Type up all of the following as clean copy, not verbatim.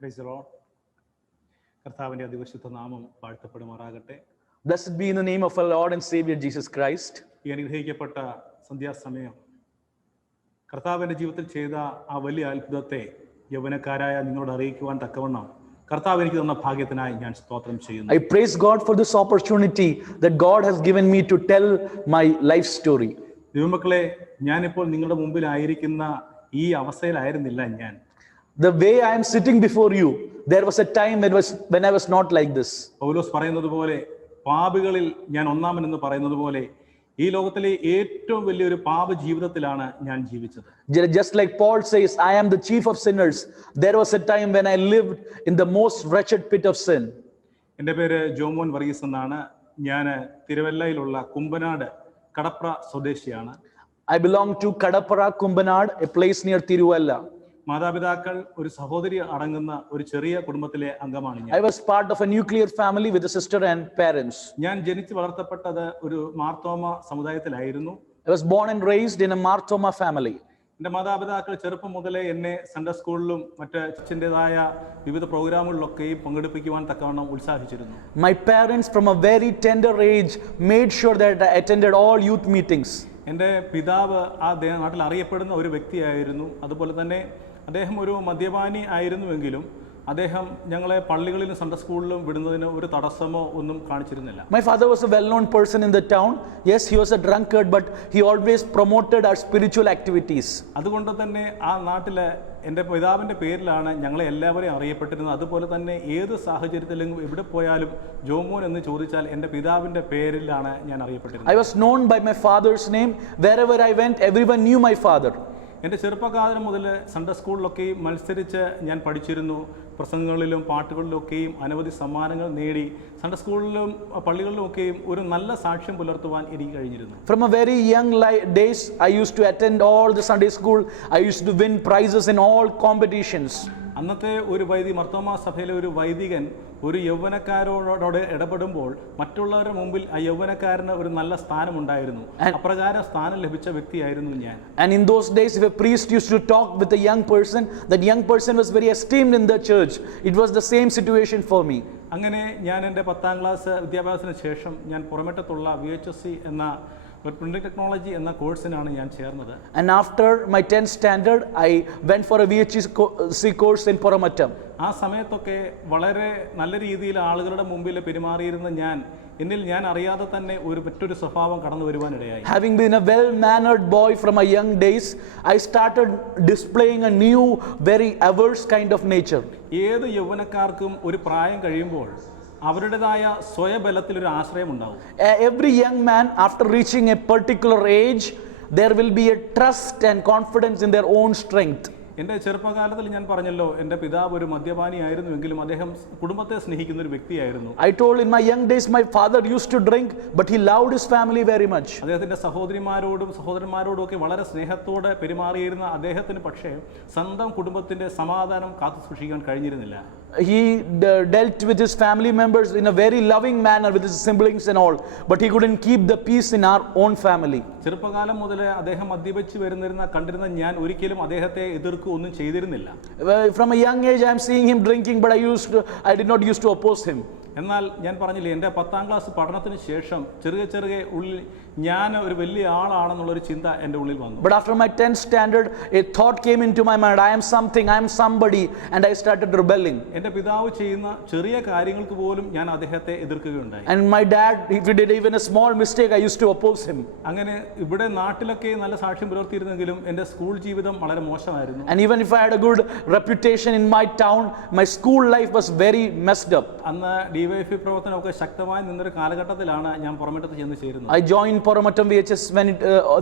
Praise the Lord. കർത്താവിന്റെ അതിപരിശുദ്ധ നാമം വാഴ്ത്തപ്പെടുമാറാകട്ടെ. Blessed be in the name of our Lord and Savior Jesus Christ. ഈ അനുഗ്രഹിക്കപ്പെട്ട സന്ധ്യാസമയം കർത്താവിന്റെ ജീവിതത്തിൽ ചെയ്ത ആ വലിയ അത്ഭുതത്തെ യൗവനക്കാരായ നിങ്ങളോട് അറിയിക്കുവാൻ തക്കവണ്ണം കർത്താവ് എനിക്ക് തന്ന ഭാഗ്യത്തിനായി ഞാൻ സ്തോത്രം ചെയ്യുന്നു. I praise God for this opportunity that God has given me to tell my life story. ദൈവമക്കളെ, ഞാനിപ്പോൾ നിങ്ങളുടെ മുമ്പിലായിരിക്കുന്ന ഈ അവസ്ഥയിലായിരുന്നില്ല ഞാൻ. The way I am sitting before you, there was a time when I was not like this. പൗലോസ് പറയുന്നത് പോലെ, പാപികളിൽ ഞാൻ ഒന്നാമൻ എന്ന് പറയുന്നത് പോലെ, ഈ ലോകത്തിലെ ഏറ്റവും വലിയൊരു പാപ ജീവിതത്തിലാണ് ഞാൻ ജീവിച്ചത്. Just like Paul says, I am the chief of sinners. There was a time when I lived in the most wretched pit of sin. എൻ്റെ പേര് ജോമോൻ വർഗീസ് എന്നാണ്. ഞാൻ തിരുവല്ലയിലുള്ള കുമ്പനാട് കടപ്ര സ്വദേശിയാണ്. I belong to Kadapara, Kumbanad, a place near Tiruvalla. മാതാപിതാക്കൾ ഒരു സഹോദരി അടങ്ങുന്ന ഒരു ചെറിയ കുടുംബത്തിലെ അംഗമാണ് ഞാൻ. I was part of a nuclear family with a sister and parents. ഞാൻ ജനിച്ചു വളർത്തപ്പെട്ടത് ഒരു Marthoma സമുദായത്തിലായിരുന്നു. I was born and raised in a Marthoma family. എൻ്റെ മാതാപിതാക്കൾ ചെറുപ്പം മുതലേ എന്നെ സൺഡേ സ്കൂളിലും മറ്റ് ചർച്ചിൻ്റെതായ വിവിധ പ്രോഗ്രാമുകളിലൊക്കെയും പങ്കെടുപ്പിക്കുവാൻ തക്കവണ്ണം ഉത്സാഹിച്ചിരുന്നു. My parents from a very tender age made sure that I attended all youth meetings. എൻ്റെ പിതാവ് ആ നാട്ടിൽ അറിയപ്പെടുന്ന ഒരു വ്യക്തിയായിരുന്നു. അതുപോലെ തന്നെ അദ്ദേഹം ഒരു മദ്യപാനി ആയിരുന്നുവെങ്കിലും അദ്ദേഹം ഞങ്ങളെ പള്ളികളിലും സൺഡേ സ്കൂളിലും വിടുന്നതിന് ഒരു തടസ്സമോ ഒന്നും കാണിച്ചിരുന്നില്ല. My father was a well-known person in the town. Yes, he was a drunkard, but he always promoted our spiritual activities. അതുകൊണ്ട് തന്നെ ആ നാട്ടിലെ എൻ്റെ പിതാവിൻ്റെ പേരിലാണ് ഞങ്ങളെ എല്ലാവരെയും അറിയപ്പെട്ടിരുന്നത്. അതുപോലെ തന്നെ ഏത് സാഹചര്യത്തിലും എവിടെ പോയാലും ജോമോൻ എന്ന് ചോദിച്ചാൽ എൻ്റെ പിതാവിൻ്റെ പേരിലാണ് ഞാൻ അറിയപ്പെട്ടിരുന്നത്. I was known by my father's name. Wherever I went, everyone knew my father. എൻ്റെ ചെറുപ്പകാലം മുതൽ സൺഡേ സ്കൂളിലൊക്കെയും മത്സരിച്ച് ഞാൻ പഠിച്ചിരുന്നു. പ്രസംഗങ്ങളിലും പാട്ടുകളിലൊക്കെയും അനവധി സമ്മാനങ്ങൾ നേടി സൺഡേ സ്കൂളിലും പള്ളികളിലും ഒക്കെയും ഒരു നല്ല സാക്ഷ്യം പുലർത്തുവാൻ എനിക്ക് കഴിഞ്ഞിരുന്നു. From a very young days, I used to attend all the Sunday school. I used to win prizes in all competitions. അന്നത്തെ ഒരു മർത്തോമാ സഭയിലെ ഒരു വൈദികൻ ഒരു യൗവനക്കാരോട് ഇടപെടുമ്പോൾ മറ്റുള്ളവരുടെ മുമ്പിൽ ആ യൗവനക്കാരന് ഒരു നല്ല സ്ഥാനമുണ്ടായിരുന്നു. അപ്രകാരം സ്ഥാനം ലഭിച്ച വ്യക്തിയായിരുന്നു ഞാൻ. And in those days, if a priest used to talk with a young person, that young person was very esteemed in the church. It was the same situation for me. അങ്ങനെ ഞാൻ എൻ്റെ 10ാം ക്ലാസ് വിദ്യാഭ്യാസത്തിന് ശേഷം ഞാൻ പുറമേട്ടത്തുള്ള VHSC എന്ന printing technology എന്ന കോഴ്സിനാണ് ഞാൻ ചേർന്നത്. And after my 10th standard, I went for a VHSC course in Poramattam. ആ സമയത്തൊക്കെ വളരെ നല്ല രീതിയിൽ ആളുകളുടെ മുമ്പിൽ പെരുമാറിയിരുന്ന എന്നിൽ ഞാൻ അറിയാതെ തന്നെ മറ്റൊരു സ്വഭാവം കടന്നു വരുവാനിടയായി. Having been a well-mannered boy from my young days, I started displaying a new, very averse kind of nature. ഏത് യൗവനക്കാർക്കും ഒരു പ്രായം കഴിയുമ്പോൾ അവരുടേതായ സ്വയബലത്തിൽ ഒരു ആശ്രയം ഉണ്ടാവും. Every young man, after reaching a particular age, there will be a trust and confidence in their own strength. എൻ്റെ ചെറുപ്പകാലത്തിൽ ഞാൻ പറഞ്ഞല്ലോ, എൻ്റെ പിതാവ് ഒരു മദ്യപാനിയായിരുന്നുവെങ്കിലും അദ്ദേഹം കുടുംബത്തെ സ്നേഹിക്കുന്ന ഒരു വ്യക്തിയായിരുന്നു. I told in my young days my father used to drink, but he loved his family very much. അദ്ദേഹത്തിൻ്റെ സഹോദരിമാരോടും സഹോദരന്മാരോടും ഒക്കെ വളരെ സ്നേഹത്തോടെ പെരുമാറിയിരുന്ന അദ്ദേഹത്തിന് പക്ഷേ സ്വന്തം കുടുംബത്തിൻ്റെ സമാധാനം കാത്തു സൂക്ഷിക്കാൻ കഴിഞ്ഞിരുന്നില്ല. He dealt with his family members in a very loving manner with his siblings and all, but he couldn't keep the peace in our own family. ചെറുപ്പകാലം മുതൽ അദ്ദേഹം മദ്യപിച്ച് കണ്ടിരുന്ന ഞാൻ ഒരിക്കലും അദ്ദേഹത്തെ ഒന്നും ചെയ്തിരുന്നില്ല. From a young age I am seeing him drinking, but I did not used to oppose him. എന്നാൽ ഞാൻ പറഞ്ഞില്ലേ, എൻ്റെ 10ാം ക്ലാസ് പഠനത്തിന് ശേഷം ചെറിയ ഉള്ളിൽ ഞാൻ ഒരു വലിയ ആളാണെന്നുള്ളൊരു ചിന്ത എൻ്റെ ഉള്ളിൽ വന്നു. But after my 10th standard, a thought came into my mind, I am something, I am somebody, and I started rebelling. എൻ്റെ പിതാവ് ചെയ്യുന്ന ചെറിയ കാര്യങ്ങൾക്ക് പോലും ഞാൻ അദ്ദേഹത്തെ എതിർക്കുകയുണ്ടായി. And my dad, if he did even a small mistake, I used to oppose him. അങ്ങനെ ഇവിടെ നാട്ടിലൊക്കെ നല്ല സാക്ഷ്യം പുലർത്തിയിരുന്നെങ്കിലും എൻ്റെ സ്കൂൾ ജീവിതം വളരെ മോശമായിരുന്നു. And even if I had a good reputation in my town, my school life was very messed up. അന്ന് DYFI പ്രവർത്തനമൊക്കെ ശക്തമായി നിന്നൊരു കാലഘട്ടത്തിലാണ് ഞാൻ പുറമേട്ടത്ത് ചെന്ന് ചേരുന്നത്. I joined Poramattam VHS when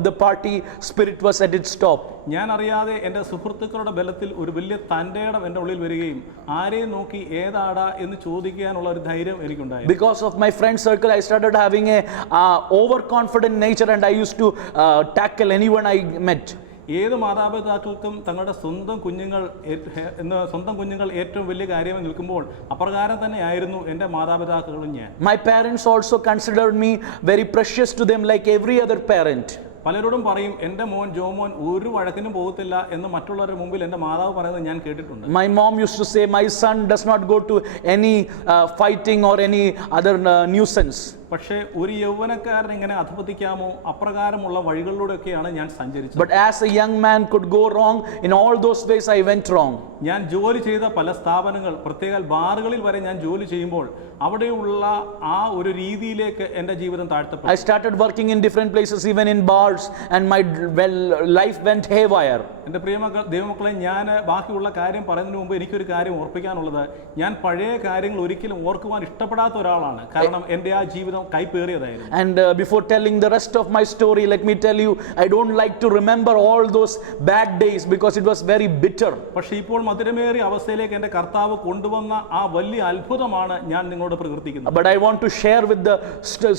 the party spirit was at its top. ഞാൻ അറിയാതെ എൻ്റെ സുഹൃത്തുക്കളുടെ ബലത്തിൽ ഒരു വലിയ തൻ്റെയിടം എൻ്റെ ഉള്ളിൽ വരികയും ആരെയും നോക്കി ഏതാടാ എന്ന് ചോദിക്കാനുള്ള ഒരു ധൈര്യം എനിക്കുണ്ടായി. Because of my friend circle, I started having a overconfident nature, and I used to tackle anyone I met. ഏത് മാതാപിതാക്കൾക്കും തങ്ങളുടെ സ്വന്തം കുഞ്ഞുങ്ങൾ ഏറ്റവും വലിയ കാര്യമായി നിൽക്കുമ്പോൾ അപ്രകാരം തന്നെയായിരുന്നു എൻ്റെ മാതാപിതാക്കളും ഞാൻ. My parents also considered me very precious to them like every other parent. പലരോടും പറയും എൻ്റെ മോൻ ജോമോൻ ഒരു വഴക്കിനും പോകത്തില്ല എന്ന് മറ്റുള്ളവരുടെ മുമ്പിൽ എൻ്റെ മാതാവ് പറയുന്നത് ഞാൻ കേട്ടിട്ടുണ്ട്. My mom used to say, my son does not go to any fighting or any other nuisance. പക്ഷേ ഒരു യൗവനക്കാരൻ എങ്ങനെ അധപതിക്കാമോ അപ്രകാരമുള്ള വഴികളിലൂടെയൊക്കെയാണ് ഞാൻ സഞ്ചരിച്ചത്. But as a young man could go wrong, in all those ways I went wrong. ഞാൻ ജോലി ചെയ്ത പല സ്ഥാപനങ്ങൾ, പ്രത്യേക ബാറുകളിൽ വരെ ഞാൻ ജോലി ചെയ്യുമ്പോൾ അവിടെയുള്ള ആ ഒരു രീതിയിലേക്ക് എൻ്റെ ജീവിതം താഴ്ത്തപ്പെട്ടു. I started working in different places, even in bars, and my life went haywire. എൻ്റെ പ്രിയമക്കൾ ദൈവമക്കളെ, ഞാൻ ബാക്കിയുള്ള കാര്യം പറയുന്നതിന് മുമ്പ് എനിക്കൊരു കാര്യം ഓർപ്പിക്കാനുള്ളത്, ഞാൻ പഴയ കാര്യങ്ങൾ ഒരിക്കലും ഓർക്കുവാൻ ഇഷ്ടപ്പെടാത്ത ഒരാളാണ്. കാരണം എൻ്റെ ആ ജീവിതം കൈപ്പേറിയതായിരുന്നു. And before telling the rest of my story, let me tell you, I don't like to remember all those bad days because it was very bitter. പക്ഷേ ഇപ്പോൾ മധുരമേറിയ അവസ്ഥയിലേക്ക് എൻ്റെ കർത്താവ് കൊണ്ടുവന്ന ആ വലിയ അത്ഭുതമാണ് ഞാൻ നിങ്ങളോട് പ്രകീർത്തിക്കുന്നത്. But I want to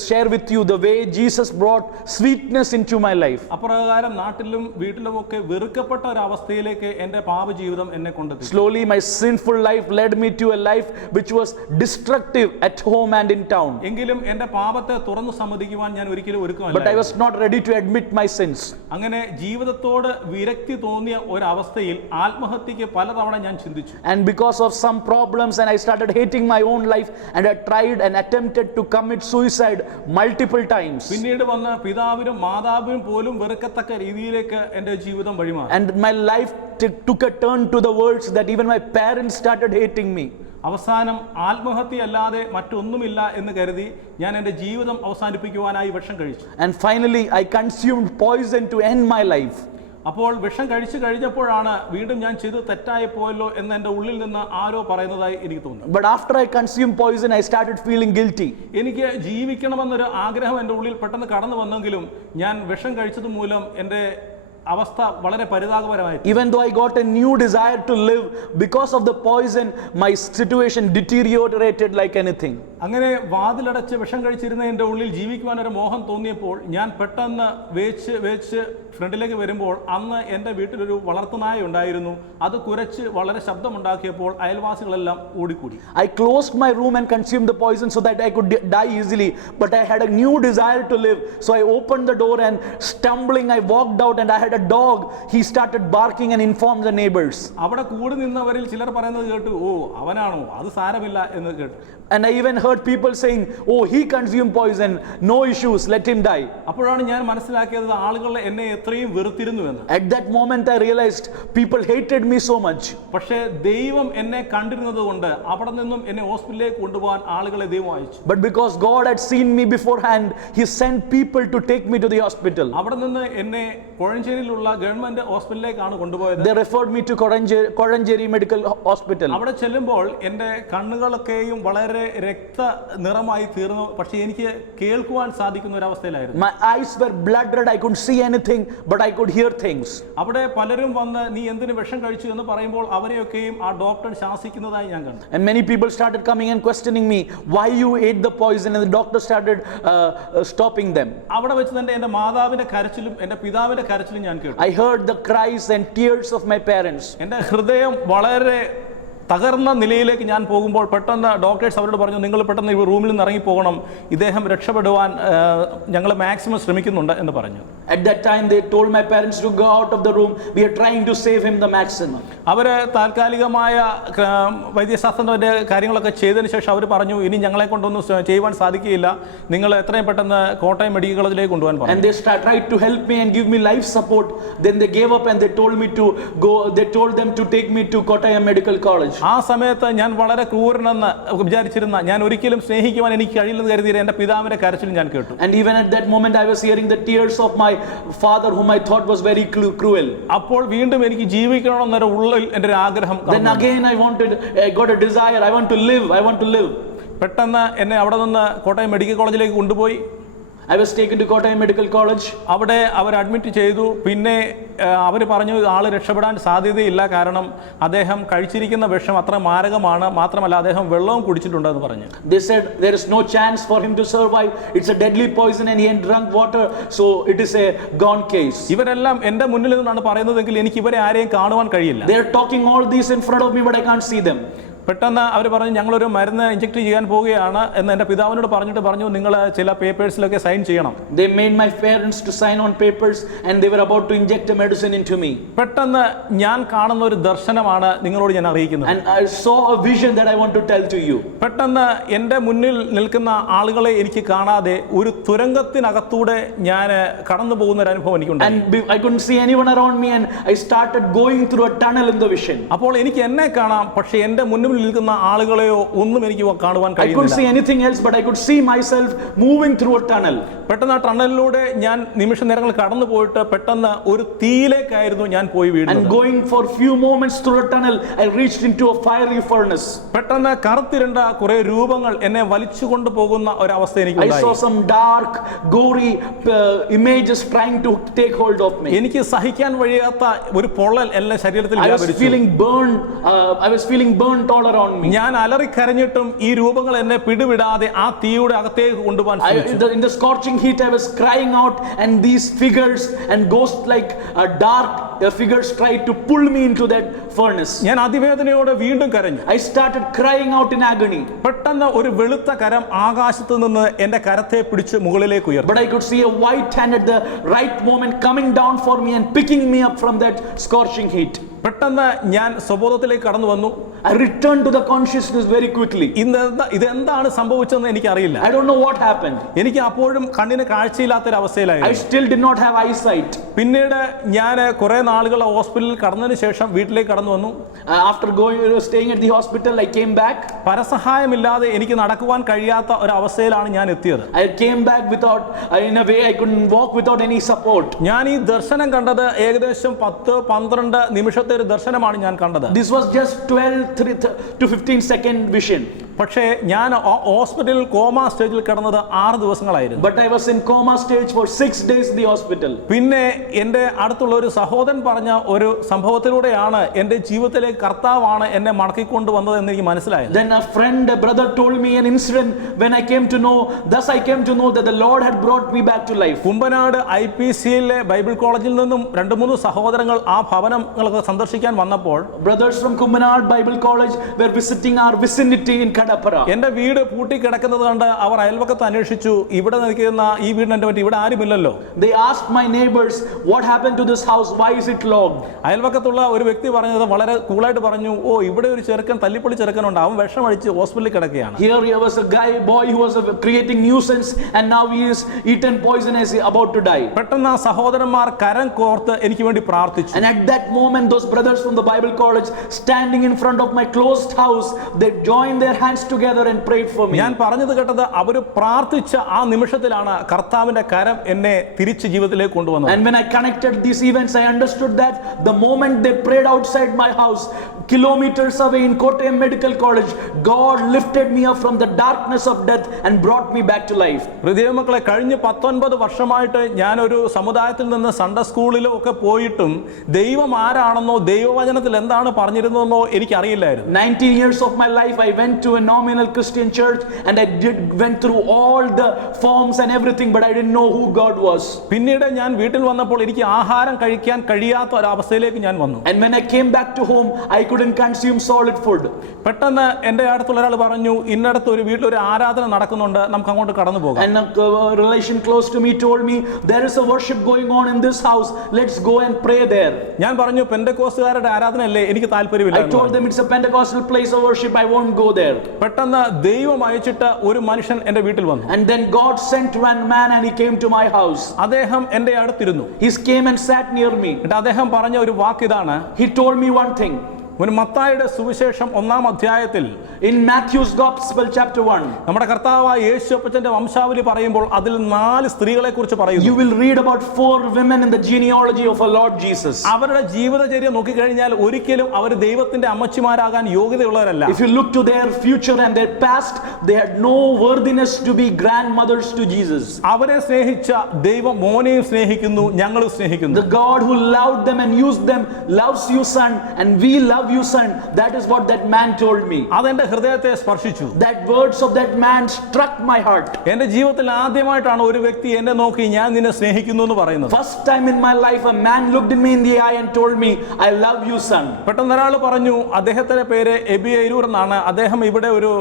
share with you the way Jesus brought sweetness into my life. അപ്രകാരം നാട്ടിലും വീട്ടിലുമൊക്കെ വെറുക്കപ്പെട്ട ഒരു അവസ്ഥയിലേക്ക് എൻ്റെ പാപജീവിതം എന്നെ കൊണ്ടെത്തി. Slowly my sinful life led me to a life which was destructive at home and in town. എങ്കിലും എൻ്റെ പാപത്തെ തുറന്നു സമ്മതിക്കുവാൻ ഞാൻ ഒരിക്കലും ഒരുക്കമല്ല. But I was not ready to admit my sins. അങ്ങനെ ജീവിതത്തോട് വിരക്തി തോന്നിയ ഒരു അവസ്ഥയിൽ ആത്മഹത്യക്ക് പലതവണ ഞാൻ ചിന്തിച്ചു. And because of some problems, and I started hating my own life, and I tried and attempted to commit suicide multiple times. പിന്നീട് വന്ന പിതാവിനും മാതാവിനും പോലും വെറുക്കത്തക്ക രീതിയിലേക്ക് എൻ്റെ ജീവിതം വഴിമാറി. And my life took a turn to the words that even my parents started hating me. അവസാനം ആത്മഹത്യയല്ലാതെ മറ്റൊന്നുമില്ല എന്ന് കരുതി ഞാൻ എൻ്റെ ജീവിതം അവസാനിപ്പിക്കുവാനായി വിഷം കഴിച്ചു. And finally I consumed poison to end my life. അപ്പോൾ വിഷം കഴിച്ചു കഴിഞ്ഞപ്പോഴാണ് വീണ്ടും ഞാൻ ചെയ്ത് തെറ്റായി പോയല്ലോ എന്ന് എൻ്റെ ഉള്ളിൽ നിന്ന് ആരോ പറയുന്നതായി എനിക്ക് തോന്നി. But after I consumed poison, I started feeling guilty. എനിക്ക് ജീവിക്കണമെന്നൊരു ആഗ്രഹം എൻ്റെ ഉള്ളിൽ പെട്ടെന്ന് കടന്നു വന്നെങ്കിലും ഞാൻ വിഷം കഴിച്ചത് മൂലം എൻ്റെ അവസ്ഥ വളരെ പരിതാപകരമായി. Even though I got a new desire to live, because of the poison my situation deteriorated like anything. അങ്ങനെ വാതിലടച്ച് വിഷം കഴിച്ചിരുന്ന എൻ്റെ ഉള്ളിൽ ജീവിക്കുവാൻ ഒരു മോഹം തോന്നിയപ്പോൾ ഞാൻ പെട്ടെന്ന് വേച്ച് ഫ്രണ്ടിലേക്ക് വരുമ്പോൾ അന്ന് എൻ്റെ വീട്ടിലൊരു വളർത്തുനായ ഉണ്ടായിരുന്നു. അത് കുരച്ച് വളരെ ശബ്ദമുണ്ടാക്കിയപ്പോൾ അയൽവാസികളെല്ലാം ഓടിക്കൂടി. I closed my room and consumed the poison so that I could die easily, but I had a new desire to live, so I opened the door and stumbling I walked out, and I had a dog. He started barking and informed the neighbors. അവിടെ കൂടി നിന്നവരിൽ ചിലർ പറയുന്നത് കേട്ടു, ഓ അവനാണോ, അത് സാരമില്ല എന്ന് കേട്ടു. And I even heard people saying, oh, he consumed poison, no issues, let him die. അപ്പോഴാണ് ഞാൻ മനസ്സിലാക്കിയത് ആളുകൾ എന്നെ എത്രയും വെറുത്തിരുന്നു എന്ന്. At that moment I realized people hated me so much. പക്ഷേ ദൈവം എന്നെ കണ്ടിരുന്നത് കൊണ്ട് അവിടെ നിന്നും എന്നെ ഹോസ്പിറ്റലിലേക്ക് കൊണ്ടുപോകാൻ ആളുകളെ ദൈവം അയച്ചു. But because God had seen me beforehand, he sent people to take me to the hospital. അവിടെ നിന്ന് എന്നെ കോഴഞ്ചേരിയിലുള്ള ഗവൺമെന്റ് ഹോസ്പിറ്റലിലേക്കാണ് കൊണ്ടുപോയത്. They referred me to Koranjeri Medical Hospital. അവിടെ ചെല്ലുമ്പോൾ എൻ്റെ കണ്ണുകളൊക്കെയും വളരെ രക്ത നിറമായി തീർന്നു. പക്ഷേ എനിക്ക് കേൾക്കുവാൻ സാധിക്കുന്ന ഒരു അവസ്ഥയിലായിരുന്നു. My eyes were blood red. I couldn't see anything, but I could hear things. അവിടെ പലരും വന്ന് നീ എന്തിനു വിഷം കഴിച്ചു എന്ന് പറയുമ്പോൾ അവരെയൊക്കെയും ആ ഡോക്ടർ ശാസിക്കുന്നതായി ഞാൻ കണ്ടു. And many people started coming and questioning me, why you ate the poison, and the doctor started stopping them. അവിടെ വെച്ച് തന്നെ എൻ്റെ മാതാവിന്റെ കരച്ചിലും എൻ്റെ പിതാവിന്റെ കരച്ചിലും ഞാൻ കേട്ടു. I heard the cries and tears of my parents. എൻ്റെ ഹൃദയം വളരെ തകർന്ന നിലയിലേക്ക് ഞാൻ പോകുമ്പോൾ പെട്ടെന്ന് ഡോക്ടേഴ്സ് അവരോട് പറഞ്ഞു, നിങ്ങൾ പെട്ടെന്ന് ഈ റൂമിൽ നിന്ന് ഇറങ്ങി പോകണം, ഇദ്ദേഹം രക്ഷപ്പെടുവാൻ ഞങ്ങൾ മാക്സിമം ശ്രമിക്കുന്നുണ്ട് എന്ന് പറഞ്ഞു. At that time they told my parents to go out of the room. We are trying to save him the maximum. അവർ താൽക്കാലികമായ വൈദ്യശാസ്ത്രത്തിൻ്റെ കാര്യങ്ങളൊക്കെ ചെയ്തതിന് ശേഷം അവർ പറഞ്ഞു, ഇനി ഞങ്ങളെ കൊണ്ടൊന്നും ചെയ്യുവാൻ സാധിക്കുകയില്ല, നിങ്ങൾ എത്രയും പെട്ടെന്ന് കോട്ടയം മെഡിക്കൽ കോളേജിലേക്ക് കൊണ്ടുപോകാൻ പറഞ്ഞു. And they tried to help me and give me life support. Then they gave up and they told me to go. They told them to take me to Kottayam Medical College. ആ സമയത്ത് ഞാൻ വളരെ ക്രൂരനെന്ന് വിചാരിച്ചിരുന്ന, ഞാൻ ഒരിക്കലും സ്നേഹിക്കുവാൻ എനിക്ക് കഴിയില്ലെന്ന് കരുതിയ എൻ്റെ പിതാവിന്റെ കരച്ചിലും ഞാൻ കേട്ടു. And even at that moment I was hearing the tears of my father, whom I thought was very cruel. അപ്പോൾ വീണ്ടും എനിക്ക് ജീവിക്കണമെന്നൊരു ഉള്ളിൽ എൻ്റെ ഒരു ആഗ്രഹം. Then again I got a desire. I want to live. പെട്ടെന്ന് എന്നെ അവിടെ നിന്ന് കോട്ടയം മെഡിക്കൽ കോളേജിലേക്ക് കൊണ്ടുപോയി. I was taken to Kottayam Medical College. അവിടെ അവർ അഡ്മിറ്റ് ചെയ്തു. പിന്നെ അവർ പറഞ്ഞു ആള് രക്ഷപ്പെടാൻ സാധ്യതയില്ല, കാരണം അദ്ദേഹം കഴിച്ചിരിക്കുന്ന വിഷം അത്ര മാരകമാണ്, മാത്രമല്ല അദ്ദേഹം വെള്ളവും കുടിച്ചിട്ടുണ്ടെന്ന് പറഞ്ഞു. They said there is no chance for him to survive. It's a deadly poison and he had drunk water, so it is a gone case. ഇവരെല്ലാം എൻ്റെ മുന്നിൽ നിന്നാണ് പറയുന്നതെങ്കിൽ എനിക്ക് ഇവരെ ആരെയും കാണുവാൻ കഴിയില്ല. They are talking all these in front of me, but I can't see them. പെട്ടെന്ന് അവർ പറഞ്ഞു ഞങ്ങളൊരു മരുന്ന് ഇഞ്ചെക്ട് ചെയ്യാൻ പോവുകയാണ് എന്ന് എൻ്റെ പിതാവിനോട് പറഞ്ഞു നിങ്ങൾ ചില പേപ്പേഴ്സിലൊക്കെ സൈൻ ചെയ്യണം. They made my parents to sign on papers and they were about to inject a medicine into me. പെട്ടെന്ന് ഞാൻ കാണുന്ന ഒരു ദർശനമാണ് നിങ്ങളോട് ഞാൻ അറിയിക്കുന്നത്. And I saw a vision that I want to tell to you. പെട്ടെന്ന് എൻ്റെ മുന്നിൽ നിൽക്കുന്ന ആളുകളെ എനിക്ക് കാണാതെ ഒരു തുരങ്കത്തിനകത്തൂടെ ഞാൻ കടന്നു പോകുന്ന ഒരു അനുഭവം എനിക്കുണ്ടായി. And I couldn't see anyone around me and I started going through a tunnel in the vision. അപ്പോൾ എനിക്ക് എന്നെ കാണാം, പക്ഷേ എൻ്റെ മുന്നിൽ നിൽക്കുന്ന ആളുകളെയോ ഒന്നും എനിക്ക് കാണുവാൻ I couldn't see കഴിയുന്നില്ല. anything else, but I could see myself moving through a tunnel. പെട്ടെന്ന് ആ ടണലിലൂടെ ഞാൻ നിമിഷ നേരങ്ങൾ കടന്നു പോയിട്ട് പെട്ടെന്ന് ഒരു തീയിലേക്കായിരുന്നു ഞാൻ പോയി And വീഴുന്നത്. going for few moments through a tunnel, I reached into a fiery furnace. പെട്ടെന്ന് കറുത്തിരണ്ട കുറെ രൂപങ്ങൾ എന്നെ വലിച്ചു കൊണ്ടുപോകുന്ന ഒരവസ്ഥ എനിക്ക് I saw some dark, gory images trying to take hold of me. എനിക്ക് സഹിക്കാൻ വഴിയാത്ത ഒരു പൊള്ളൽ എല്ലാ ശരീരത്തിൽ I was വ്യാപരിച്ചു. feeling burned. I was feeling burnt all around me. ഞാൻ അലറിക്കരഞ്ഞിട്ടും ഈ രൂപങ്ങൾ എന്നെ പിടിവിടാതെ ആ തീയുടെ അകത്തേക്ക് കൊണ്ടുപോകാൻ ശ്രമിച്ചു. In the scorching heat, I was crying out, and these figures and ghost-like dark figures tried to pull me into that furnace. ഞാൻ അതിവേദനയോടെ വീണ്ടും കരഞ്ഞു. I started crying out in agony. പെട്ടെന്ന് ഒരു വെളുത്ത കരം ആകാശത്ത് നിന്ന് എന്റെ കരത്തെ പിടിച്ച് മുകളിലേക്ക് ഉയർത്തി. But I could see a white hand at the right moment coming down for me and picking me up from that scorching heat. പെട്ടെന്ന് ഞാൻ സ്വബോധത്തിലേക്ക് കടന്നു വന്നു. I returned to the consciousness very quickly. ഇതെന്താണ് സംഭവിച്ചതെന്ന് എനിക്കറിയില്ല. I don't know what happened. എനിക്ക് അപ്പോഴും കണ്ണിന് കാഴ്ചയില്ലാത്തൊരവസ്ഥയിലായിരുന്നു. I still did not have eyesight. പിന്നീട് ഞാൻ കുറെ നാളുകൾ ഹോസ്പിറ്റലിൽ കടന്നതിന് ശേഷം വീട്ടിലേക്ക് കടന്നു വന്നു. After staying at the hospital, I came back. പരസഹായമില്ലാതെ എനിക്ക് നടക്കുവാൻ കഴിയാത്ത ഒരു അവസ്ഥയിലാണ് ഞാൻ എത്തിയത്. I came back without, in a way, I couldn't walk without any support. ഞാൻ ഈ ദർശനം കണ്ടത് ഏകദേശം 10-12 നിമിഷത്തെ ഒരു ദർശനമാണ് ഞാൻ കണ്ടത്. This was just 12 to 15 second vision. പക്ഷേ ഞാൻ ഹോസ്പിറ്റലിൽ കോമ സ്റ്റേജിൽ കിടന്നത് 6 ദിവസങ്ങളായിരുന്നു. But I was in coma stage for 6 days in the hospital. പിന്നെ എൻ്റെ അടുത്തുള്ള ഒരു സഹോദരൻ പറഞ്ഞ ഒരു സംഭവത്തിലൂടെയാണ് എൻ്റെ ജീവിതത്തിലേക്ക് കർത്താവാണ് എന്നെ മടക്കിക്കൊണ്ട് വന്നതെന്ന് എനിക്ക് മനസ്സിലായത്. Then a brother told me an incident when I came to know, thus I came to know that the Lord had brought me back to life. Kumbanad IPCയിലെ ബൈബിൾ കോളേജിൽ നിന്നും 2-3 സഹോദരങ്ങൾ ആ ഭവനങ്ങളൊക്കെ സന്ദർശിക്കാൻ വന്നപ്പോൾ Brothers from Kumbanad Bible College were visiting our vicinity in Kadapara. എന്റെ വീട് പൂട്ടിക്കിടക്കുന്നത് കണ്ട് അവർ അയൽവക്കത്ത് അന്വേഷിച്ചു. ഇവിടെ നിൽക്കുന്ന ഈ വീടിനെ പറ്റി ഇവിടെ ആരുമില്ലല്ലോ. They asked my neighbors, what happened to this house? Why is it locked? അയൽവക്കത്തുള്ള ഒരു വ്യക്തി പറഞ്ഞത് വളരെ കൂളായിട്ട് പറഞ്ഞു, ഓ ഇവിടെ ഒരു ചെറുക്കൻ തല്ലിപ്പൊളി ചെറുക്കനുണ്ട്, അവൻ വിഷം അടിച്ച് ഹോസ്പിറ്റലിൽ കിടക്കുകയാണ്. Here was a boy who was creating nuisance and now he is eaten poison as he about to die. പെട്ടെന്ന് ആ സഹോദരന്മാർ കരം കോർത്ത് എനിക്ക് വേണ്ടി പ്രാർത്ഥിച്ചു. And at that moment, those brothers from the Bible College standing in front of my closed house, they joined their hands together and prayed for me. ഞാൻ പറഞ്ഞത് കേട്ടത് അവർ പ്രാർത്ഥിച്ച ആ നിമിഷത്തിലാണ് കർത്താവിന്റെ കരം എന്നെ തിരിച്ച് ജീവിതത്തിലേക്ക് കൊണ്ടുവന്നത്. And when I connected these events, I understood that the moment they prayed outside my house, kilometers away in Kottayam Medical College, God lifted me up from the darkness of death and brought me back to life. ഹൃദയമക്കളെ, കഴിഞ്ഞ 19 വർഷമായിട്ട് ഞാനൊരു സമുദായത്തിൽ നിന്ന് Sunday സ്കൂളിലും ഒക്കെ പോയിട്ടും ദൈവം ആരാണെന്നോ ദൈവവചനത്തിൽ എന്താണ് പറഞ്ഞിരുന്നതെന്നോ എനിക്കറിയില്ലായിരുന്നു. 19 years of my life I went to a nominal Christian church and I went through all the forms and everything, but I didn't know who God was. പിന്നീട് ഞാൻ വീട്ടിൽ വന്നപ്പോൾ എനിക്ക് ആഹാരം കഴിക്കാൻ കഴിയാത്ത ഒരു അവസ്ഥയിലേക്ക് ഞാൻ വന്നു. And when I came back to home, I couldn't consume solid food. പെട്ടെന്ന് എൻ്റെ അടുത്തുള്ള ഒരാൾ പറഞ്ഞു, ഇന്നടത്ത് ഒരു വീട്ടിൽ ഒരു ആരാധന നടക്കുന്നുണ്ട്, നമുക്ക് അങ്ങോട്ട് കടന്നു പോകാം. And a relation close to me told me, there is a worship going on in this house, let's go and pray there. ഞാൻ പറഞ്ഞു, പെന്തക്കോസ്തുകാരുടെ ആരാധനയല്ലേ, എനിക്ക് താല്പര്യമില്ല. I told them it's a Pentecostal place of worship, I won't go there. പെട്ടെന്ന് ദൈവം അയച്ചിട്ട് ഒരു മനുഷ്യൻ എൻ്റെ വീട്ടിൽ വന്നു. And then God sent one man and he came to my house. അദ്ദേഹം എൻ്റെ അടുത്തിരുന്നു. He came and sat near me. എന്നിട്ട് അദ്ദേഹം പറഞ്ഞ ഒരു വാക്കിതാണ്. He told me one thing. ഒരു മത്തായിയുടെ സുവിശേഷം 1-ാം അധ്യായത്തിൽ in Matthew's Gospel chapter 1, നമ്മുടെ കർത്താവായ യേശുപ്പച്ചന്റെ വംശാവലി പറയുമ്പോൾ അതിൽ 4 സ്ത്രീകളെ കുറിച്ച് പറയുന്നു. You will read about 4 women in the genealogy of our Lord Jesus. അവരുടെ ജീവിതചര്യ നോക്കിക്കഴിഞ്ഞാൽ ഒരിക്കലും അവർ ദൈവത്തിന്റെ അമ്മച്ചിമാരാകാൻ യോഗ്യതയുള്ളവരല്ല. If you look to their future and their past, they had no worthiness to be grandmothers to Jesus. അവരെ സ്നേഹിച്ച ദൈവം മോനെയും സ്നേഹിക്കുന്നു, ഞങ്ങളും സ്നേഹിക്കുന്നു. The God who loved them and used them loves you, son, and we love love you, son. That is what that man told me. അതെന്റെ ഹൃദയത്തെ സ്പർശിച്ചു. That words of that man struck my heart. എന്റെ ജീവിതത്തിൽ ആദ്യമായിട്ടാണ് ഒരു വ്യക്തി എന്നെ നോക്കി ഞാൻ നിന്നെ സ്നേഹിക്കുന്നു എന്ന് പറയുന്നത്. First time in my life a man looked me in the eye and told me, I love you, son. പെട്ടെന്ന് ഒരാൾ പറഞ്ഞു, അദ്ദേഹത്തിന്റെ പേര് എബി അരൂർ എന്നാണ്, അദ്ദേഹം ഇവിടെ ഒരു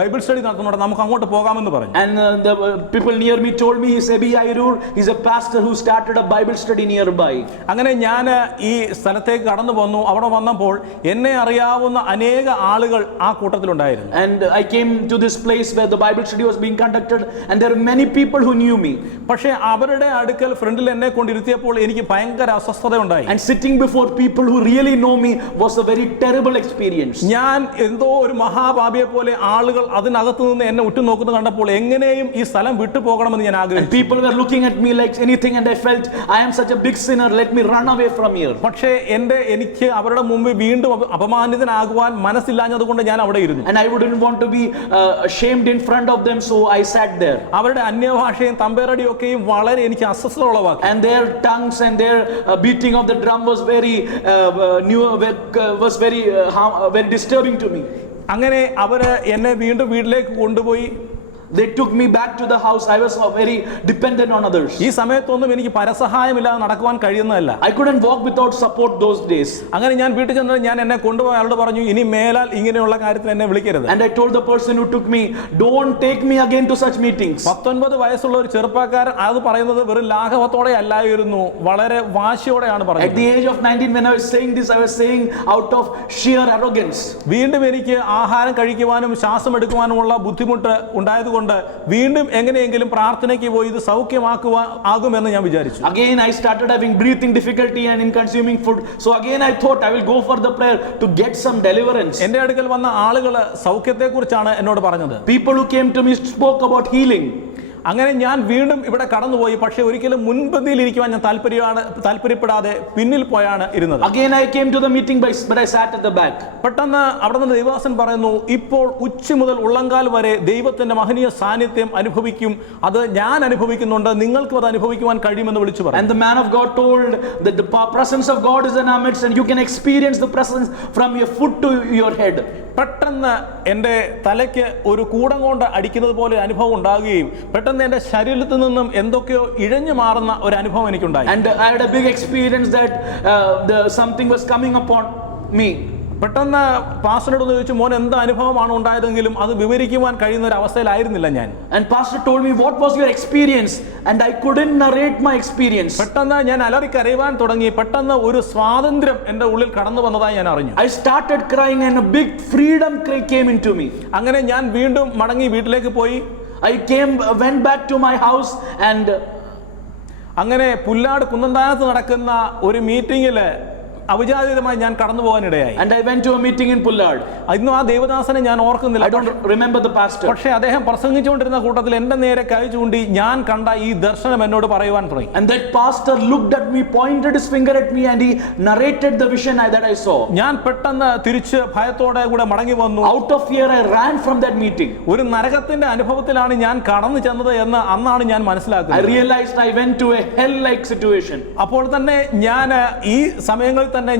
ബൈബിൾ സ്റ്റഡി നടത്തുന്നുണ്ട്, നമുക്ക് അങ്ങോട്ട് പോകാമെന്ന് പറഞ്ഞു. And the people near me told me he's Ebi Ayrur. He's a pastor who started a Bible study nearby. അങ്ങനെ ഞാൻ ഈ സ്ഥലത്തേക്ക് കടന്നു വന്നു. അവിടെ വന്നപ്പോൾ എന്നെ അറിയാവുന്ന അനേക ആളുകൾ ആ കൂട്ടത്തിലുണ്ടായിരുന്നു. And I came to this place where the Bible study was being conducted, and there are many people who knew me. പക്ഷേ അവരുടെ അടുക്കൽ ഫ്രണ്ടിൽ എന്നെ കൊണ്ടിരുത്തിയപ്പോൾ എനിക്ക് ഭയങ്കര അസ്വസ്ഥത ഉണ്ടായി. And sitting before people who really know me was a very terrible experience. ഞാൻ എന്തോ ഒരു മഹാപാപിയെ പോലെ ആളുകൾ അതിനകത്തു നിന്ന് എന്നെ ഉറ്റുനോക്കുന്നത് കണ്ടപ്പോൾ എങ്ങനെയും ഈ സ്ഥലം വിട്ടു പോകണമെന്ന് ഞാൻ ആഗ്രഹിച്ചു. And people were looking at me like anything, and I felt I am such a big sinner, let me run away from here. പക്ഷേ എനിക്ക് അവരുടെ മുമ്പിൽ വീണ്ടും അപമാനിതനാകുവാൻ മനസ്സില്ലാഞ്ഞതുകൊണ്ട് ഞാൻ അവിടെ ഇരുന്നു. And I wouldn't want to be shamed in front of them, so I sat there. അവരുടെ അന്യഭാഷയും തമ്പേറടിയും ഒക്കെയും വളരെ എനിക്ക് അസ്വസ്ഥത ഉളവാക്കി. And their tongues and their beating of the drum was very very disturbing to me. അങ്ങനെ അവര് എന്നെ വീണ്ടും വീട്ടിലേക്ക് കൊണ്ടുപോയി. They took me back to the house. I was very dependent on others. ഈ സമയത്തൊന്നും എനിക്ക് പരസഹായമില്ലാതെ നടക്കുവാൻ കഴിയുന്നതല്ല. I couldn't walk without support those days. അങ്ങനെ ഞാൻ വീട്ടിൽ ചെന്ന് ഞാൻ എന്നെ കൊണ്ടുപോയി അയാളോട് പറഞ്ഞു, ഇനി മേലാൽ ഇങ്ങനെയുള്ള കാര്യത്തിൽ എന്നെ വിളിക്കരുത്. And I told the person who took me, don't take me again to such meetings. 19 വയസ്സുള്ള ഒരു ചെറുപ്പക്കാരൻ അത് പറയുന്നത് വെറും ലാഘവത്തോടെ അല്ലായിരുന്നു, വളരെ വാശിയോടെയാണ് പറഞ്ഞത്. At the age of 19, when I was saying this, I was saying out of sheer arrogance. വീണ്ടും എനിക്ക് ആഹാരം കഴിക്കുവാനും ശ്വാസം എടുക്കുവാനുമുള്ള ബുദ്ധിമുട്ട് ഉണ്ടായതുകൊണ്ട് വീണ്ടും എങ്ങനെയെങ്കിലും പ്രാർത്ഥനയ്ക്ക് പോയി ഇത് സൗഖ്യമാക്കുമെന്ന് ഞാൻ വിചാരിച്ചു. Again I started having breathing difficulty and in consuming food, so again I thought I will go for the prayer to get some deliverance. എന്റെ അടുക്കൽ വന്ന ആളുകൾ സൗഖ്യത്തെക്കുറിച്ചാണ് എന്നോട് പറഞ്ഞത്. People who came to me spoke about healing. അങ്ങനെ ഞാൻ വീണ്ടും ഇവിടെ കടന്നുപോയി. പക്ഷേ ഒരിക്കലും മുൻപന്തിയിൽ ഇരിക്കുവാൻ ഞാൻ താല്പര്യപ്പെടാതെ പിന്നിൽ പോയാണ് ഇരുന്നത്. Again I came to the meeting but I sat at the back. പെട്ടെന്ന് അവിടെ നിന്ന് ദൈവദാസൻ പറയുന്നു, ഇപ്പോൾ ഉച്ച മുതൽ ഉള്ളങ്കാൽ വരെ ദൈവത്തിന്റെ മഹനീയ സാന്നിധ്യം അനുഭവിക്കും, അത് ഞാൻ അനുഭവിക്കുന്നുണ്ട്, നിങ്ങൾക്കും അത് അനുഭവിക്കുവാൻ കഴിയുമെന്ന് വിളിച്ചു പറഞ്ഞു. And the man of God told that the presence of God is in our midst and you can experience the presence from your foot to your head. പെട്ടെന്ന് എൻ്റെ തലയ്ക്ക് ഒരു കൂടം കൊണ്ട് അടിക്കുന്നത് പോലെ അനുഭവം ഉണ്ടാകുകയും പെട്ടെന്ന് എൻ്റെ ശരീരത്തിൽ നിന്നും എന്തൊക്കെയോ ഇഴഞ്ഞു മാറുന്ന ഒരു അനുഭവം എനിക്കുണ്ടായി. And I had a big experience that something was coming upon me. പെട്ടെന്ന് പാസ്റ്ററിനോട് ചോദിച്ചു, മോൻ എന്ത് അനുഭവമാണ് ഉണ്ടായതെങ്കിലും അത് വിവരിക്കുവാൻ കഴിയുന്ന ഒരു അവസ്ഥയിലായിരുന്നില്ല ഞാൻ. And pastor told me, what was your experience? And I couldn't narrate my experience. പെട്ടെന്ന് ഞാൻ അലറിക്കരയുവാൻ തുടങ്ങി. പെട്ടെന്ന് ഒരു സ്വാതന്ത്ര്യം എൻ്റെ ഉള്ളിൽ കടന്നു വന്നതായി ഞാൻ അറിഞ്ഞു. I started crying and a big freedom came into me. അങ്ങനെ ഞാൻ വീണ്ടും മടങ്ങി വീട്ടിലേക്ക് പോയി. I went back to my house and അങ്ങനെ പുല്ലാട് കുന്നന്താനത്ത് നടക്കുന്ന ഒരു മീറ്റിംഗിൽ അവിചാരിതമായി ഞാൻ കടന്നു പോകാനിടയായി. And I went to a meeting in Pullad. ഇന്നും ആ ദേവദാസനെ ഞാൻ ഓർക്കുന്നില്ല. I don't remember the pastor. പക്ഷേ അദ്ദേഹം പ്രസംഗിച്ചുകൊണ്ടിരുന്ന കൂട്ടത്തിൽ എൻ്റെ നേരെ കൈ ചൂണ്ടി ഞാൻ കണ്ട ഈ ദർശനം എന്നോട് പറയുവാൻ തുടങ്ങി. And that pastor looked at me, pointed his finger at me and he narrated the vision that I saw. ഞാൻ പെട്ടെന്ന് തിരിച്ച് ഭയത്തോടെ കൂടെ മടങ്ങി വന്നു. Out of fear I ran from that meeting. ഒരു നരകത്തിന്റെ അനുഭവത്തിലാണ് ഞാൻ കടന്നു ചെന്നത് എന്ന് അന്നാണ് ഞാൻ മനസ്സിലാക്കുന്നത്. I realized I went to a hell like situation. അപ്പോൾ തന്നെ ഞാൻ ഈ സമയങ്ങളിൽ തന്നെ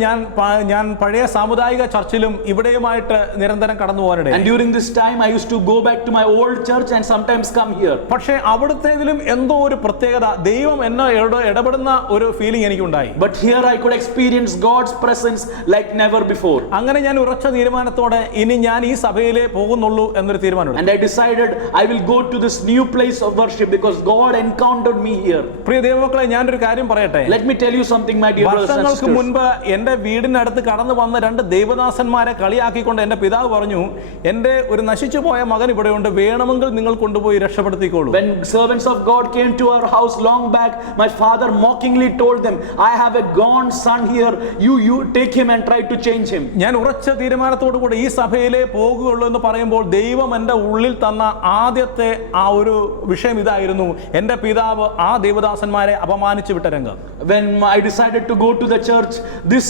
ഞാൻ പഴയ സാമുദായിക ചർച്ചിലും ഇവിടെയുമായിട്ട് നിരന്തരം കടന്നു പോകാനിടയായി. And during this time I used to go back to my old church and sometimes come here. പക്ഷേ അവിടുത്തേതിലും എന്തോ ഒരു പ്രത്യേകത, ദൈവം എന്നോട് ഇടപെടുന്ന ഒരു feeling എനിക്കുണ്ടായി. But here I could experience God's presence like never before. അങ്ങനെ ഞാൻ ഉറച്ച തീരുമാനത്തോടെ ഇനി ഞാൻ ഈ സഭയിലേ പോകുന്നുള്ളൂ എന്നൊരു തീരുമാനം. And I decided I will go to this new place of worship because God encountered me here. പ്രിയ ദൈവമക്കളെ, ഞാനൊരു കാര്യം പറയട്ടെ. Let me tell you something, my dear brothers and sisters. വർഷങ്ങൾക്ക് മുൻപ് എൻ്റെ വീടിനടുത്ത് കടന്നു വന്ന 2 ദേവദാസന്മാരെ കളിയാക്കിക്കൊണ്ട് എൻ്റെ പിതാവ് പറഞ്ഞു, എൻ്റെ ഒരു നശിച്ചു പോയ മകൻ ഇവിടെയുണ്ട്, വേണമെങ്കിൽ നിങ്ങൾ കൊണ്ടുപോയി രക്ഷപ്പെടുത്തിക്കോളൂ. When servants of God came to our house long back, my father mockingly told them, I have a gone son here, you take him and try to change him. ഞാൻ ഉറച്ച തീരുമാനത്തോടു കൂടി ഈ സഭയിലേ പോകുകയുള്ളൂ എന്ന് പറയുമ്പോൾ ദൈവം എൻ്റെ ഉള്ളിൽ തന്ന ആദ്യത്തെ ആ ഒരു വിഷയം ഇതായിരുന്നു, എൻ്റെ പിതാവ് ആ ദേവദാസന്മാരെ അപമാനിച്ചു വിട്ട രംഗം. When I decided to go to the church, this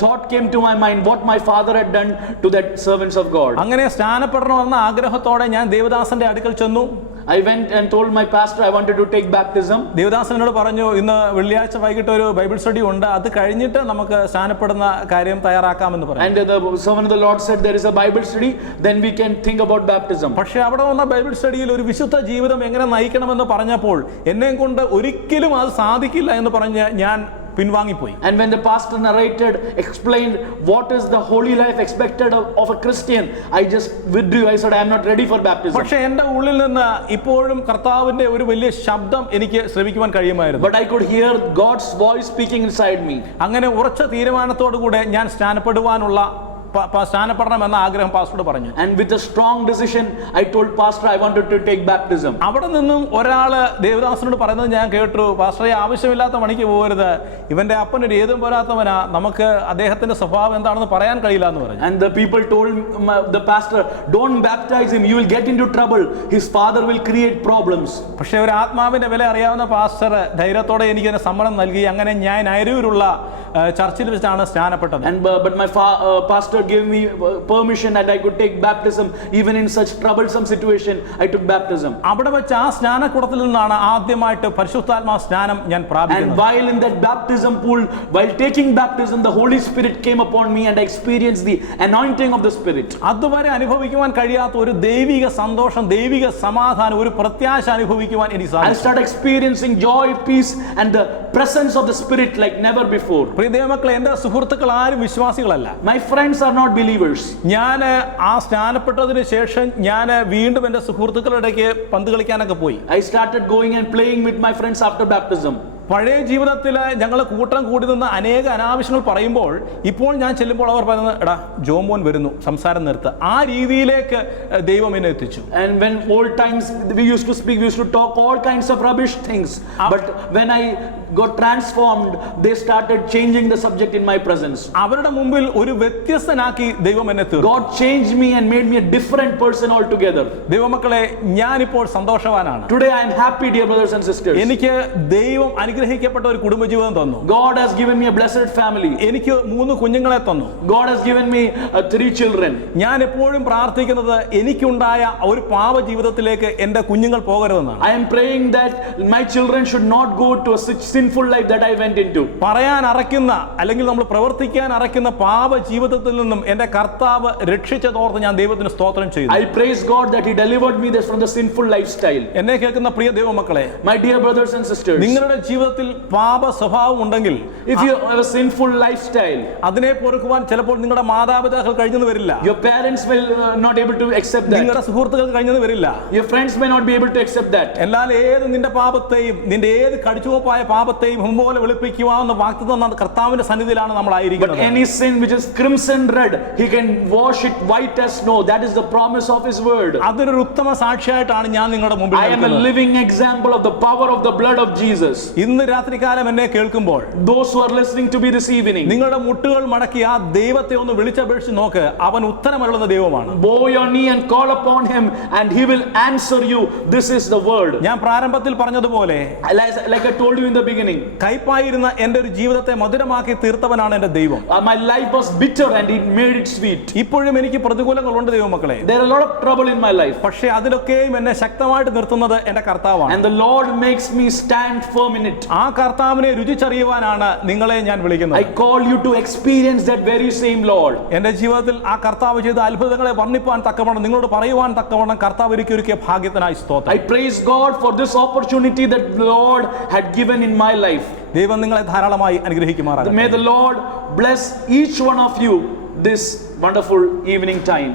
thought came to my mind, what my father had done to that servants of God. അങ്ങനെ സ്നാനപ്പെടണമെന്ന ആഗ്രഹത്തോടെ ഞാൻ ദേവദാസന്റെ അടുക്കൽ ചെന്നു. I went and told my pastor I wanted to take baptism. ദേവദാസനോട് പറഞ്ഞു, ഇന്ന് വെള്ളിയാഴ്ച വൈകിട്ട് ഒരു ബൈബിൾ സ്റ്റഡി ഉണ്ട്, അത് കഴിഞ്ഞിട്ട് നമുക്ക് സ്നാനപ്പെടുന്ന കാര്യം തയ്യാറാക്കാമെന്ന് പറഞ്ഞു. And the servant of the Lord said there is a Bible study, then we can think about baptism. പക്ഷേ അവിടെ വന്ന ബൈബിൾ സ്റ്റഡിയിൽ ഒരു വിശുദ്ധ ജീവിതം എങ്ങനെ നയിക്കണമെന്ന് പറഞ്ഞപ്പോൾ എന്നെയും കൊണ്ട് ഒരിക്കലും അത് സാധിക്കില്ല എന്ന് പറഞ്ഞ് ഞാൻ പിൻവാങ്ങിപ്പോയി. And when the pastor narrated, explained what is the holy life expected of a Christian, I just withdrew. I said I am not ready for baptism. പക്ഷേ എൻ്റെ ഉള്ളിൽ നിന്ന് ഇപ്പോഴും കർത്താവിന്റെ ഒരു വലിയ ശബ്ദം എനിക്ക് ശ്രവിക്കുവാൻ കഴിയുമായിരുന്നു. But I could hear God's voice speaking inside me. അങ്ങനെ ഉറച്ച തീരുമാനത്തോടു കൂടെ ഞാൻ സ്നാനപ്പെടുവാനുള്ള സ്നാനപ്പെടണം എന്ന ആഗ്രഹം പാസ്റ്ററോട് പറഞ്ഞു. And with a strong decision I told pastor I wanted to take baptism. അവിടെ നിന്നും ഒരാള് ദേവദാസനോട് പറയുന്നത് ഞാൻ കേട്ടു, പാസ്റ്ററെ ആവശ്യമില്ലാത്ത പണിക്ക് പോകരുത്, ഇവന്റെ അപ്പൻ ഒരു ഏതും പോരാത്തവനാ, നമുക്ക് അദ്ദേഹത്തിന്റെ സ്വഭാവം എന്താണെന്ന് പറയാൻ കഴിയില്ല എന്ന് പറഞ്ഞു. And the people told the pastor, don't baptize him, you will get into trouble, his father will create problems. പക്ഷേ ഒരു ആത്മാവിന്റെ വില അറിയാവുന്ന പാസ്റ്റർ ധൈര്യത്തോടെ എനിക്ക് അതിന് സമ്മതം നൽകി. അങ്ങനെ ഞാൻ അരൂരുള്ള ചർച്ചിൽ വെച്ചാണ് സ്നാനപ്പെട്ടത്. And but my pastor gave me permission and I could take baptism even in such troublesome situation. I took baptism. അവിടെ വെച്ച് ആ സ്നാനക്കുടത്തിൽ നിന്നാണ് ആദ്യമായിട്ട് പരിശുദ്ധാത്മാ സ്നാനം ഞാൻ പ്രാപിക്കുന്നത്. And while in that baptism pool, while taking baptism, the Holy Spirit came upon me and I experienced the anointing of the Spirit. അതുവരെ അനുഭവിക്കുവാൻ കഴിയാത്ത ഒരു ദൈവിക സന്തോഷം, ദൈവിക സമാധാനം, ഒരു പ്രത്യാശ അനുഭവിക്കുവാൻ എനിക്ക് സാധിച്ചു. I started experiencing joy, peace and the presence of the Spirit like never before. പ്രിയമക്കളെ, എൻ്റെ സുഹൃത്തുക്കൾ ആരും വിശ്വാസികളല്ല. My friends are not believers. ഞാൻ ആ സ്നാനപ്പെട്ടതിന് ശേഷം ഞാൻ വീണ്ടും എൻ്റെ സുഹൃത്തുക്കളുടെ ഇടയ്ക്ക് പന്ത് കളിക്കാനൊക്കെ പോയി. I started going and playing with my friends after baptism. പഴയ ജീവിതത്തിൽ ഞങ്ങൾ കൂട്ടം കൂടി നിന്ന് അനേക അനാവശ്യങ്ങൾ പറയുമ്പോൾ ഇപ്പോൾ ഞാൻ ചെല്ലുമ്പോൾ അവർ പറയുന്നത്, എടാ ജോമോൻ വരുന്നു, സംസാരം നിർത്ത്. ആ രീതിയിലേക്ക് ദൈവം എന്നെ എത്തിച്ചു. And when old times we used to speak, we used to talk all kinds of rubbish things. But when I got transformed, they started changing the subject in my presence. അവരുടെ മുമ്പിൽ ഒരു വ്യത്യസ്തനാക്കി ദൈവം എന്നെ തീർത്തു. God changed me and made me a different person altogether. ദൈവമക്കളെ, ഞാനിപ്പോൾ സന്തോഷവാനാണ്. Today I am happy, dear brothers and sisters. എനിക്ക് ദൈവം അനുഗ്രഹിക്കപ്പെട്ട ഒരു കുടുംബജീവിതം തന്നു. God has given me a blessed family. എനിക്ക് 3 കുഞ്ഞുങ്ങളെ തന്നു. God has given me 3 children. ഞാൻ എപ്പോഴും പ്രാർത്ഥിക്കുന്നത് എനിക്കുണ്ടായ ഒരു പാപ ജീവിതത്തിലേക്ക് എൻ്റെ കുഞ്ഞുങ്ങൾ പോകരുതെന്നാണ്. I am praying that my children should not go to a such sinful life that I went into. പറയാൻ അറയ്ക്കുന്ന അല്ലെങ്കിൽ നമ്മൾ പ്രവർത്തിക്കാൻ അറയ്ക്കുന്ന പാപ ജീവിതത്തിൽ നിന്നും എൻ്റെ കർത്താവ് രക്ഷിച്ചതോർത്ത് ഞാൻ ദൈവത്തിന് സ്തോത്രം ചെയ്തു. I praise God that he delivered me from the sinful lifestyle. എന്നെ കേൾക്കുന്ന പ്രിയ ദൈവമക്കളെ, My dear brothers and sisters, നിങ്ങളുടെ ജീവിതത്തിൽ പാപ സ്വഭാവം ഉണ്ടെങ്കിൽ, if you have a sinful lifestyle, അതിനെ പൊറുക്കുവാൻ ചിലപ്പോൾ നിങ്ങളുടെ മാതാപിതാക്കൾ കഴിഞ്ഞെന്ന് വരില്ല. your parents will not able to accept that. നിങ്ങളുടെ സുഹൃത്തുക്കൾ കഴിഞ്ഞെന്ന് വരില്ല. Your friends may not be able to accept that. എന്നാൽ ഏത് നിന്റെ പാപത്തെയും, നിന്റെ ഏത് കടിച്ചുവപ്പായ പാപത്തെയും മുമ്പോലെ വെളുപ്പിക്കുവാന്ന് വാഗ്ദത്തം തന്ന കർത്താവിന്റെ സന്നിധിയിലാണ് നമ്മൾ But ആയിരിക്കുന്നത്. any sin which is crimson red, he can wash it white as snow. That is the promise of his word. അതൊരു ഉത്തമ സാക്ഷിയായിട്ടാണ് ഞാൻ നിങ്ങളുടെ മുമ്പിൽ I am a നിൽക്കുന്നത്. living example of the power of the blood of Jesus. ഇന്ന് രാത്രികാലം എന്നെ കേൾക്കുമ്പോൾ, Those who are listening to me this evening, നിങ്ങളുടെ മുട്ടുകൾ മടക്കി ആ ദൈവത്തെ ഒന്ന് വിളിച്ചപേക്ഷിച്ച് നോക്ക്. അവൻ ഉത്തരമരുളുന്ന ദൈവമാണ്. bow your knee and call upon him and he will answer you. This is the word. ഞാൻ പ്രാരംഭത്തിൽ പറഞ്ഞതുപോലെ, Like I told you in the beginning, കയ്പായിരുന്ന എൻ്റെ ഒരു ജീവിതത്തെ മധുരമാക്കി തീർത്തവനാണ് എൻ്റെ ദൈവം. my life was bitter and he made it sweet. ഇപ്പോഴും എനിക്ക് പ്രതികൂലങ്ങളുണ്ട് ദൈവമക്കളെ. There are a lot of trouble in my life. പക്ഷേ അതിലൊക്കെയും എന്നെ ശക്തമായിട്ട് നിർത്തുന്നത് എൻ്റെ കർത്താവാണ്. And the Lord makes me stand firm in it. ആ കർത്താവിനെ രുചിച്ചറിയുവാനാണ് നിങ്ങളെ ഞാൻ വിളിക്കുന്നത്. I call you to experience that very same Lord. എൻ്റെ ജീവിതത്തിൽ ആ കർത്താവ് ചെയ്ത അത്ഭുതങ്ങളെ വർണ്ണിപ്പാൻ തക്കവണ്ണം, നിങ്ങളോട് പറയുവാൻ തക്കവണ്ണം കർത്താവ് ഒരുക്കിയ ഭാഗ്യത്തിനായി സ്തോത്രം. I praise God for this opportunity that the Lord had given in my life. ദൈവം നിങ്ങളെ ധാരാളമായി അനുഗ്രഹിക്കുമാറാകട്ടെ. May the Lord bless each one of you this wonderful evening time.